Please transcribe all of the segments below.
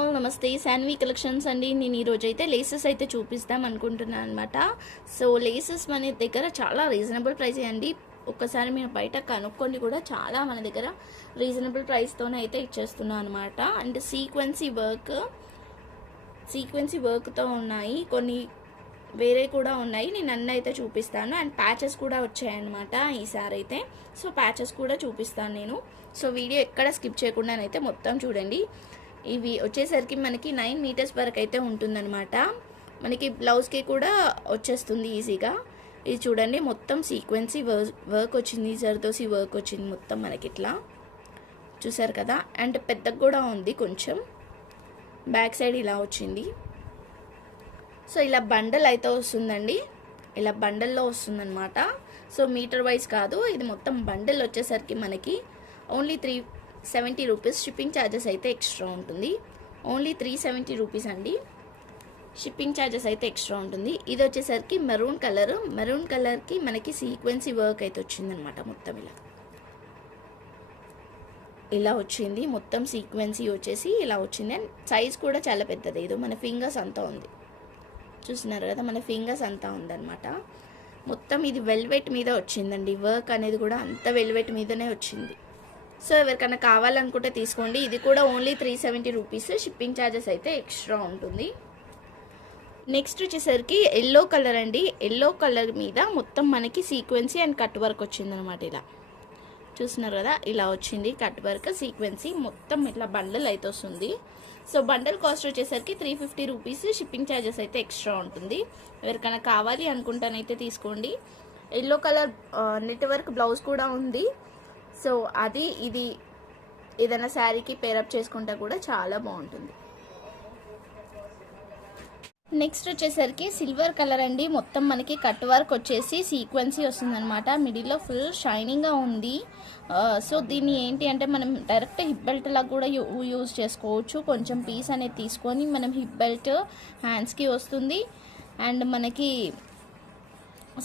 All నమస్తే Shanvi collections అండి. నేను ఈరోజు అయితే లేసెస్ అయితే చూపిస్తాం అనుకుంటున్నాను అనమాట. సో లేసెస్ మన దగ్గర చాలా రీజనబుల్ ప్రైస్ అండి. ఒక్కసారి మీరు బయట కనుక్కొని కూడా చాలా మన దగ్గర రీజనబుల్ ప్రైస్తోనే అయితే ఇచ్చేస్తున్నాం అనమాట. అండ్ సీక్వెన్సీ వర్క్తో ఉన్నాయి, కొన్ని వేరే కూడా ఉన్నాయి. నేను అన్నీ అయితే చూపిస్తాను. అండ్ ప్యాచెస్ కూడా వచ్చాయన్నమాట ఈసారి అయితే. సో ప్యాచెస్ కూడా చూపిస్తాను నేను. సో వీడియో ఎక్కడ స్కిప్ చేయకుండానైతే మొత్తం చూడండి. ఇవి వచ్చేసరికి మనకి 9 మీటర్స్ వరకు అయితే ఉంటుందన్నమాట. మనకి బ్లౌజ్కి కూడా వచ్చేస్తుంది ఈజీగా. ఇది చూడండి, మొత్తం సీక్వెన్సీ వర్క్ వచ్చింది, జర్దోసి వర్క్ వచ్చింది మొత్తం మనకి ఇట్లా చూసారు కదా. అండ్ పెద్దగా కూడా ఉంది కొంచెం. బ్యాక్ సైడ్ ఇలా వచ్చింది. సో ఇలా బండల్ అయితే వస్తుందండి, ఇలా బండల్లో వస్తుందన్నమాట. సో మీటర్ వైజ్ కాదు, ఇది మొత్తం బండల్ వచ్చేసరికి మనకి ఓన్లీ 370 రూపీస్. షిప్పింగ్ ఛార్జెస్ అయితే ఎక్స్ట్రా ఉంటుంది. ఓన్లీ 370 రూపీస్ అండి. షిప్పింగ్ ఛార్జెస్ అయితే ఎక్స్ట్రా ఉంటుంది. ఇది వచ్చేసరికి మెరూన్ కలర్కి మనకి సీక్వెన్సీ వర్క్ అయితే వచ్చిందనమాట. మొత్తం ఇలా వచ్చింది, మొత్తం సీక్వెన్సీ వచ్చేసి ఇలా వచ్చింది. అండ్ సైజ్ కూడా చాలా పెద్దది, ఏదో మన ఫింగర్స్ అంతా ఉంది, చూస్తున్నారు కదా, మన ఫింగర్స్ అంతా ఉందన్నమాట. మొత్తం ఇది వెల్వెట్ మీద వచ్చిందండి. వర్క్ అనేది కూడా అంత వెల్వెట్ మీదనే వచ్చింది. సో ఎవరికైనా కావాలనుకుంటే తీసుకోండి. ఇది కూడా ఓన్లీ 370 రూపీస్. షిప్పింగ్ ఛార్జెస్ అయితే ఎక్స్ట్రా ఉంటుంది. నెక్స్ట్ వచ్చేసరికి ఎల్లో కలర్ అండి. ఎల్లో కలర్ మీద మొత్తం మనకి సీక్వెన్సీ అండ్ కట్ వర్క్ వచ్చిందనమాట. ఇలా చూస్తున్నారు కదా, ఇలా వచ్చింది కట్ వర్క్ సీక్వెన్సీ మొత్తం ఇట్లా బండల్ అయితే వస్తుంది. సో బండల్ కాస్ట్ వచ్చేసరికి 350 రూపీస్. షిప్పింగ్ ఛార్జెస్ అయితే ఎక్స్ట్రా ఉంటుంది. ఎవరికైనా కావాలి అనుకుంటానైతే తీసుకోండి. Yellow colour net work blouse కూడా ఉంది. సో అది ఇది ఏదైనా శారీకి పేరప్ చేసుకుంటే కూడా చాలా బాగుంటుంది. నెక్స్ట్ వచ్చేసరికి సిల్వర్ కలర్ అండి. మొత్తం మనకి కట్ వర్క్ వచ్చేసి సీక్వెన్సీ వస్తుందన్నమాట. మిడిల్లో ఫుల్ షైనింగ్గా ఉంది. సో దీన్ని ఏంటి అంటే మనం డైరెక్ట్ హిప్ బెల్ట్ లాగా కూడా యూజ్ చేసుకోవచ్చు. కొంచెం పీస్ అనేది తీసుకొని మనం హిప్ బెల్ట్ హ్యాండ్స్కి వస్తుంది, అండ్ మనకి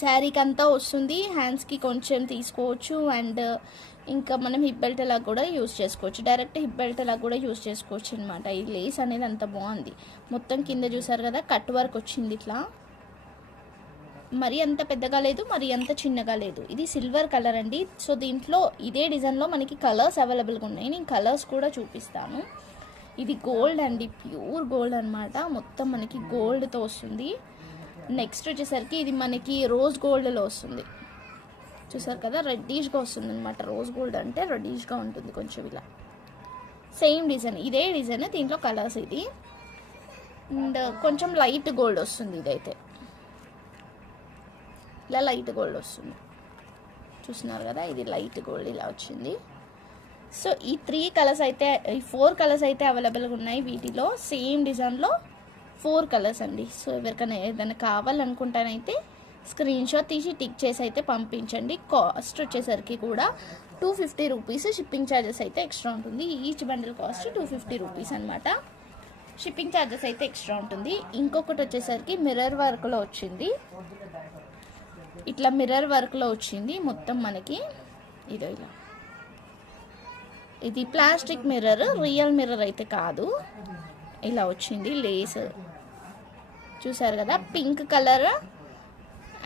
శారీకి అంతా వస్తుంది. హ్యాండ్స్కి కొంచెం తీసుకోవచ్చు, అండ్ ఇంకా మనం హిప్ బెల్ట్ లాగా కూడా యూజ్ చేసుకోవచ్చు. డైరెక్ట్ హిప్ బెల్ట్ లాగా కూడా యూజ్ చేసుకోవచ్చు అనమాట. ఈ లేస్ అనేది అంత బాగుంది. మొత్తం కింద చూసారు కదా, కట్ వర్క్ వచ్చింది ఇట్లా. మరీ అంత పెద్దగా లేదు, మరీ అంత చిన్నగా లేదు. ఇది సిల్వర్ కలర్ అండి. సో దీంట్లో ఇదే డిజైన్లో మనకి కలర్స్ అవైలబుల్గా ఉన్నాయి. నేను కలర్స్ కూడా చూపిస్తాను. ఇది గోల్డ్ అండి, ప్యూర్ గోల్డ్ అనమాట. మొత్తం మనకి గోల్డ్తో వస్తుంది. నెక్స్ట్ వచ్చేసరికి ఇది మనకి రోజ్ గోల్డ్లో వస్తుంది. చూసారు కదా, రెడ్డిష్గా వస్తుంది అనమాట. రోజ్ గోల్డ్ అంటే రెడ్డిష్గా ఉంటుంది కొంచెం. ఇలా సేమ్ డిజైన్, ఇదే డిజైన్, దీంట్లో కలర్స్ ఇది. అండ్ కొంచెం లైట్ గోల్డ్ వస్తుంది. ఇదైతే ఇలా లైట్ గోల్డ్ వస్తుంది, చూస్తున్నారు కదా, ఇది లైట్ గోల్డ్ ఇలా వచ్చింది. సో ఈ 4 కలర్స్ అయితే అవైలబుల్గా ఉన్నాయి. వీటిలో సేమ్ డిజైన్లో 4 కలర్స్ అండి. సో ఎవరికైనా ఏదైనా కావాలనుకుంటానైతే స్క్రీన్ షాట్ తీసి టిక్ చేసి అయితే పంపించండి. కాస్ట్ వచ్చేసరికి కూడా 250 రూపీస్. షిప్పింగ్ ఛార్జెస్ అయితే ఎక్స్ట్రా ఉంటుంది. ఈచ్ బండిల్ కాస్ట్ 250 రూపీస్ అనమాట. షిప్పింగ్ ఛార్జెస్ అయితే ఎక్స్ట్రా ఉంటుంది. ఇంకొకటి వచ్చేసరికి మిర్రర్ వర్క్లో వచ్చింది. ఇట్లా మిర్రర్ వర్క్లో వచ్చింది మొత్తం మనకి. ఇదో ఇలా, ఇది ప్లాస్టిక్ మిర్రర్, రియల్ మిర్రర్ అయితే కాదు. ఇలా వచ్చింది లేస్, చూసారు కదా, పింక్ కలర్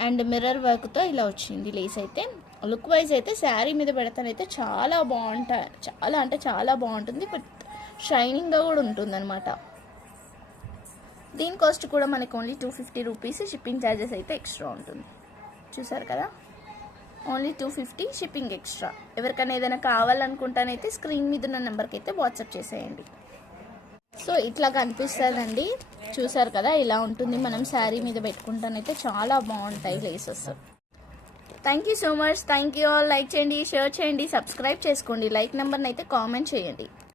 అండ్ మిర్రర్ వర్క్తో ఇలా వచ్చింది లేస్ అయితే. లుక్ వైజ్ అయితే శారీ మీద పెడతానైతే చాలా బాగుంటాయి, చాలా అంటే చాలా బాగుంటుంది. బట్ షైనింగ్గా కూడా ఉంటుంది అనమాట. దీని కాస్ట్ కూడా మనకి ఓన్లీ 250 రూపీస్. షిప్పింగ్ ఛార్జెస్ అయితే ఎక్స్ట్రా ఉంటుంది. చూసారు కదా, ఓన్లీ 250, షిప్పింగ్ ఎక్స్ట్రా. ఎవరికైనా ఏదైనా కావాలనుకుంటానైతే స్క్రీన్ మీద ఉన్న నెంబర్కి అయితే వాట్సాప్ చేసేయండి. సో ఇట్లా కనిపిస్తుందండి, చూసారు కదా, ఇలా ఉంటుంది. మనం శారీ మీద పెట్టుకుంటానైతే చాలా బాగుంటాయి laces. Thank you so much. Thank you all. Like చేయండి, షేర్ చేయండి, సబ్స్క్రైబ్ చేసుకోండి. లైక్ నెంబర్ని అయితే కామెంట్ చేయండి.